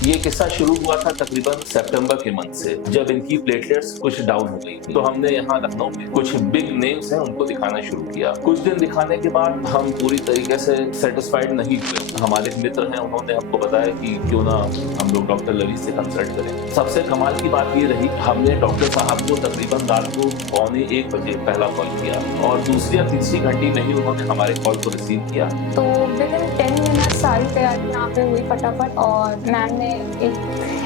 ये किस्सा शुरू हुआ था तकरीबन सितंबर के मंथ से, जब इनकी प्लेटलेट्स कुछ डाउन हो गई थी। तो हमने यहाँ लखनऊ में कुछ बिग नेम्स हैं उनको दिखाना शुरू किया। कुछ दिन दिखाने के बाद हम पूरी तरीके से सेटिस्फाइड नहीं हुए। हमारे एक मित्र हैं, उन्होंने हमको बताया कि क्यों ना हम लोग डॉक्टर लवी से कंसल्ट करें। सबसे कमाल की बात ये रही, हमने डॉक्टर साहब को तकरीबन रात को 12:45 बजे पहला कॉल किया और दूसरी या तीसरी घंटी में ही उन्होंने हमारे कॉल को रिसीव किया। तो विद इन 10 मिनट सारी तैयारी यहाँ पे हुई फटाफट और मैम ने एक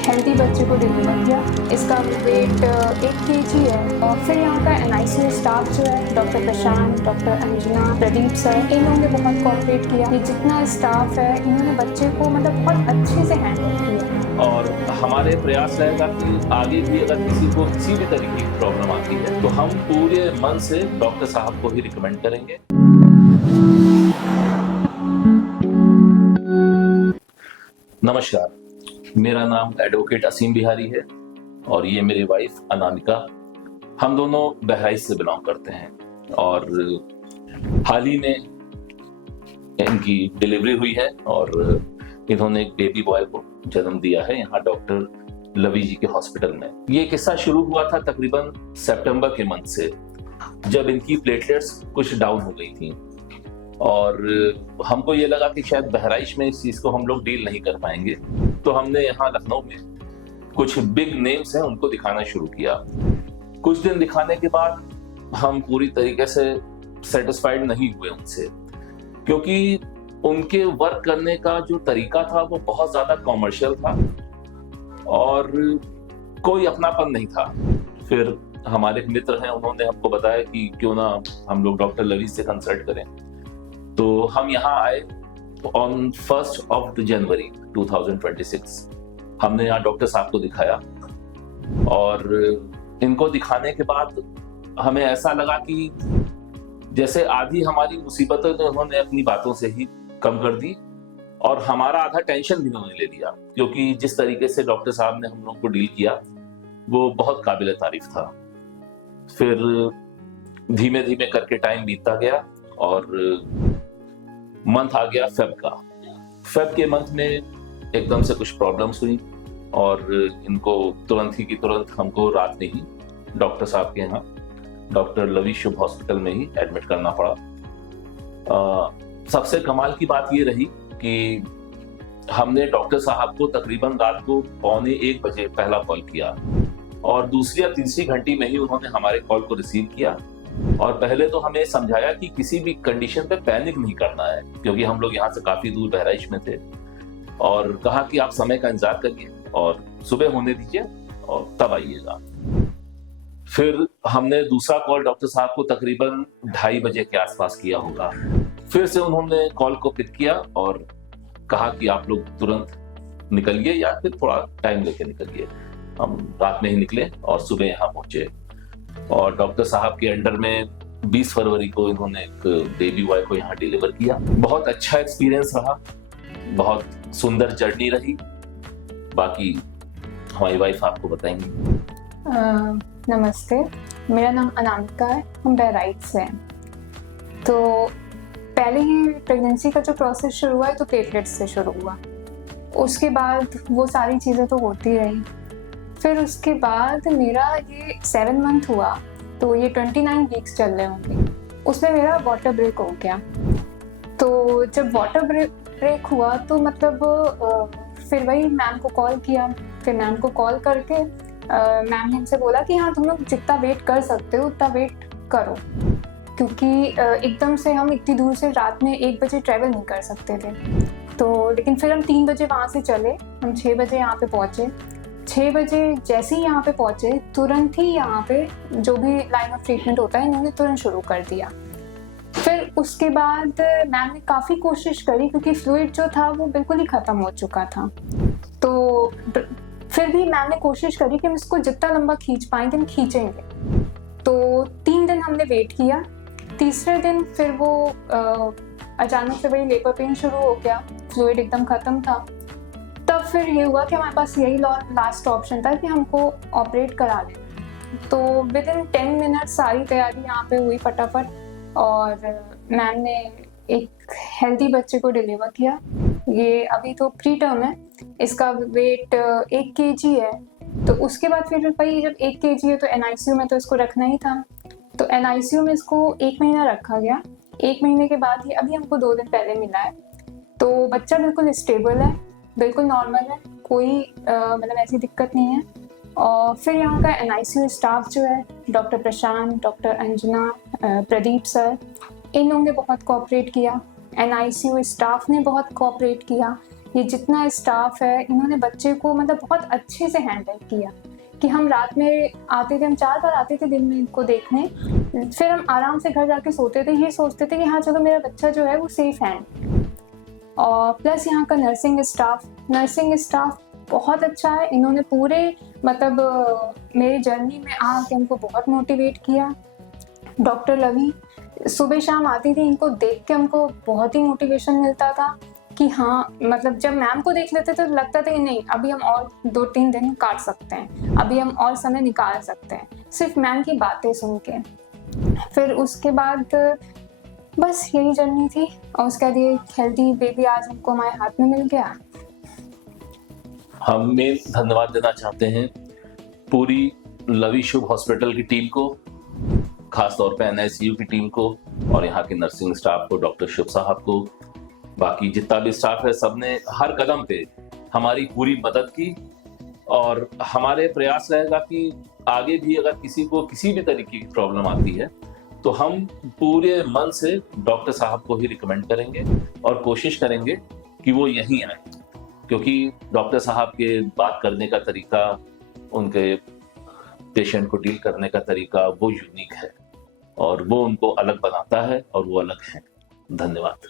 हेल्दी बच्चे को डिलीवर किया। इसका वेट 1 kg है। और फिर यहाँ का NICU स्टाफ जो है, डॉक्टर प्रशांत, डॉक्टर अंजना, प्रदीप सर, इन लोगों ने बहुत कोऑपरेट किया। ये जितना स्टाफ है, इन्होंने बच्चे को मतलब बहुत अच्छे से हैंडल किया। और हमारे प्रयास रहेगा कि आगे भी अगर किसी को किसी भी तरीके की प्रॉब्लम आती है तो हम पूरे मन से डॉक्टर साहब को ही रिकमेंड करेंगे। नमस्कार, मेरा नाम एडवोकेट असीम बिहारी है और ये मेरी वाइफ अनामिका। हम दोनों बहराइच से बिलोंग करते हैं और हाल ही में इनकी डिलीवरी हुई है और इन्होंने एक बेबी बॉय को जन्म दिया है यहाँ डॉक्टर लवी जी के हॉस्पिटल में। ये किस्सा शुरू हुआ था तकरीबन सितंबर के मंथ से, जब इनकी प्लेटलेट्स कुछ डाउन हो गई थी और हमको ये लगा कि शायद बहराइच में इस चीज को हम लोग डील नहीं कर पाएंगे। तो हमने यहाँ लखनऊ में कुछ बिग नेम्स हैं उनको दिखाना शुरू किया। कुछ दिन दिखाने के बाद हम पूरी तरीके से सेटिस्फाइड नहीं हुए उनसे, क्योंकि उनके वर्क करने का जो तरीका था वो बहुत ज्यादा कॉमर्शियल था और कोई अपनापन नहीं था। फिर हमारे एक मित्र हैं, उन्होंने हमको बताया कि क्यों ना हम लोग डॉक्टर लवी से कंसल्ट करें। तो हम यहाँ आए ऑन 1 जनवरी 2026। हमने यहाँ डॉक्टर साहब को दिखाया और इनको दिखाने के बाद हमें ऐसा लगा कि जैसे आधी हमारी मुसीबतें तो उन्होंने अपनी बातों से ही कम कर दी और हमारा आधा टेंशन भी उन्होंने ले लिया, क्योंकि जिस तरीके से डॉक्टर साहब ने हम लोग को डील किया वो बहुत काबिल तारीफ था। फिर धीमे धीमे करके टाइम बीतता गया और मंथ आ गया फेब के मंथ में एकदम से कुछ प्रॉब्लम्स हुई और इनको तुरंत ही की तुरंत हमको रात में ही डॉक्टर साहब के यहाँ डॉक्टर लवी शुभ हॉस्पिटल में ही एडमिट करना पड़ा। सबसे कमाल की बात ये रही कि हमने डॉक्टर साहब को तकरीबन रात को 12:45 बजे पहला कॉल किया और दूसरी या तीसरी घंटी में ही उन्होंने हमारे कॉल को रिसीव किया। और पहले तो हमें समझाया कि किसी भी कंडीशन पे पैनिक नहीं करना है, क्योंकि हम लोग यहाँ से काफी दूर बहराइच में थे, और कहा कि आप समय का इंतजार करिए और सुबह होने दीजिए और तब आइएगा। फिर हमने दूसरा कॉल डॉक्टर साहब को तकरीबन 2:30 बजे के आसपास किया होगा। फिर से उन्होंने कॉल को पिक किया और कहा कि आप लोग तुरंत निकलिए या फिर थोड़ा टाइम लेके निकलिए। हम रात में ही निकले और सुबह यहाँ पहुंचे और डॉक्टर साहब के अंडर में 20 फरवरी को इन्होंने एक बेबी बॉय को यहाँ डिलीवर किया। बहुत अच्छा एक्सपीरियंस रहा, बहुत सुंदर जर्नी रही। बाकी हमारी वाइफ आपको बताएंगी। नमस्ते, मेरा नाम अनामिका है, हम बहराइच से हैं। तो पहले ही प्रेगनेंसी का जो प्रोसेस शुरू हुआ है तो प्लेटलेट्स से शुरू हुआ, उसके बाद वो सारी चीज़ें तो होती रही। फिर उसके बाद मेरा ये 7 मंथ हुआ तो ये 29 वीक्स चल रहे होंगे, उसमें मेरा वाटर ब्रेक हो गया। तो जब वाटर ब्रेक हुआ तो मतलब फिर वही मैम को कॉल किया। फिर मैम को कॉल करके मैम ने हमसे बोला कि हाँ, तुम लोग जितना वेट कर सकते हो उतना वेट करो, क्योंकि एकदम से हम इतनी दूर से रात में 1 बजे ट्रैवल नहीं कर सकते थे। तो लेकिन फिर हम 3 बजे वहाँ से चले, हम 6 बजे यहाँ पे पहुँचे। 6 बजे जैसे ही यहाँ पे पहुँचे तुरंत ही यहाँ पे जो भी लाइन ऑफ ट्रीटमेंट होता है इन्होंने तुरंत शुरू कर दिया। फिर उसके बाद मैम ने काफ़ी कोशिश करी, क्योंकि फ्लूइड जो था वो बिल्कुल ही ख़त्म हो चुका था। तो फिर भी मैम ने कोशिश करी कि हम इसको जितना लंबा खींच पाएंगे हम खींचेंगे। तो 3 दिन हमने वेट किया। तीसरे दिन फिर वो अचानक से वही लेबर पेन शुरू हो गया, फ्लूइड एकदम ख़त्म था। तब फिर ये हुआ कि हमारे पास यही लास्ट ऑप्शन था कि हमको ऑपरेट करा लें। तो विद इन 10 मिनट सारी तैयारी यहाँ पे हुई फटाफट और मैम ने एक हेल्दी बच्चे को डिलीवर किया। ये अभी तो प्री टर्म है, इसका वेट 1 kg है। तो उसके बाद फिर भाई जब 1 kg है तो NICU में तो इसको रखना ही था। तो NICU में इसको 1 महीना रखा गया। 1 महीने के बाद ही अभी हमको 2 दिन पहले मिला है। तो बच्चा बिल्कुल स्टेबल है, बिल्कुल नॉर्मल है, कोई मतलब ऐसी दिक्कत नहीं है। और फिर यहाँ का NICU स्टाफ जो है, डॉक्टर प्रशांत, डॉक्टर अंजना, प्रदीप सर, इन लोगों ने बहुत कोऑपरेट किया। NICU स्टाफ ने बहुत कोऑपरेट किया। ये जितना स्टाफ है इन्होंने बच्चे को मतलब बहुत अच्छे से हैंडल किया कि हम रात में आते थे, हम 4 बार आते थे दिन में इनको देखने, फिर हम आराम से घर जाके सोते थे, ये सोचते थे कि हाँ चलो मेरा बच्चा जो है वो सेफ है। और प्लस यहाँ का नर्सिंग स्टाफ बहुत अच्छा है। इन्होंने पूरे मतलब मेरी जर्नी में आके हमको बहुत मोटिवेट किया। डॉक्टर लवी सुबह शाम आती थी, इनको देख के हमको बहुत ही मोटिवेशन मिलता था कि हाँ मतलब जब मैम को देख लेते थे तो लगता था कि नहीं अभी हम और 2-3 दिन काट सकते हैं, अभी हम और समय निकाल सकते हैं सिर्फ मैम की बातें सुन के। फिर उसके बाद बस यही जर्नी थी और उसके बाद ये हेल्दी बेबी आज हमको हमारे हाथ में मिल गया। हमें धन्यवाद देना चाहते हैं पूरी लवी शुभ हॉस्पिटल की टीम को, खास तौर पे NICU की टीम को और यहाँ के नर्सिंग स्टाफ को, डॉक्टर शुभ साहब को, बाकी जितना भी स्टाफ है सबने हर कदम पे हमारी पूरी मदद की। और हमारे प्रयास रहेगा कि आगे भी अगर किसी को किसी भी तरीके की प्रॉब्लम आती है तो हम पूरे मन से डॉक्टर साहब को ही रिकमेंड करेंगे और कोशिश करेंगे कि वो यहीं आए, क्योंकि डॉक्टर साहब के बात करने का तरीका, उनके पेशेंट को डील करने का तरीका वो यूनिक है और वो उनको अलग बनाता है और वो अलग है। धन्यवाद।